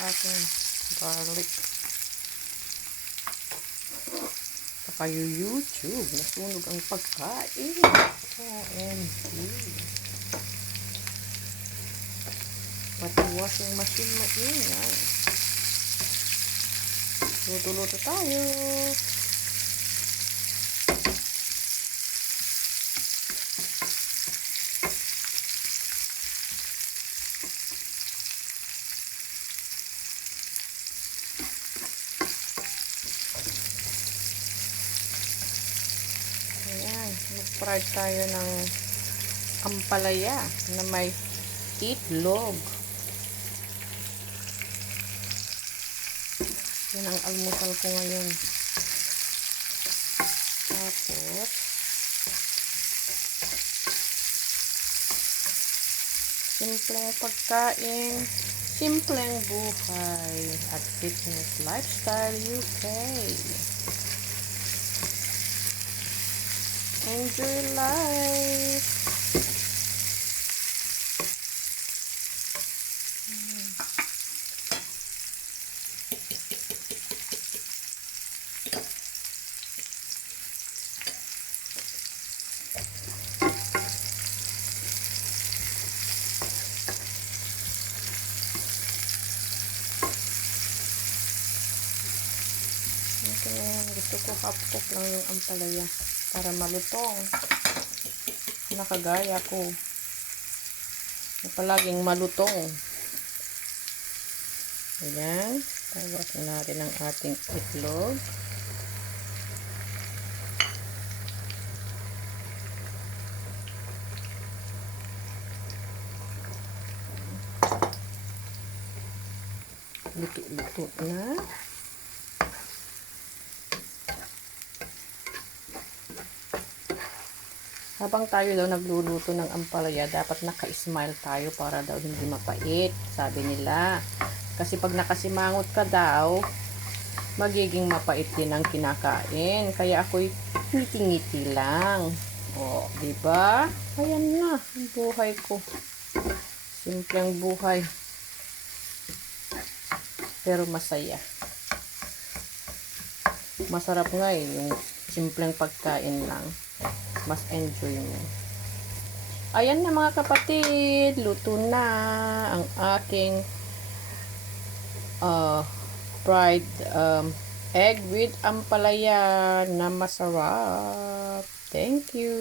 ating garlic. Saka yung YouTube. Nasunog ang pagkain. OMG. Pati washing machine maingay. Luto-luto tayo. Ayan, mag-fry tayo ng ampalaya na may itlog. Yan ang almusal ko ngayon. Tapos, simpleng pagkain, simpleng buhay at fitness lifestyle UK. Enjoy life. Gusto ko half-cook lang yung ampalaya para malutong. Nakagaya ko na palaging malutong. Ayan. Tawasin natin ang ating itlog. Luto-luto na. Habang tayo daw nagluluto ng ampalaya, dapat naka-smile tayo para daw hindi mapait, sabi nila. Kasi pag nakasimangot ka daw, magiging mapait din ang kinakain. Kaya ako'y ngiti-ngiti lang. O, diba? Ayan na, ang buhay ko. Simpleng buhay. Pero masaya. Masarap nga yung simpleng pagkain lang. Mas enjoy mo. Ayan na mga kapatid, luto na ang aking fried egg with ampalaya na masarap. Thank you.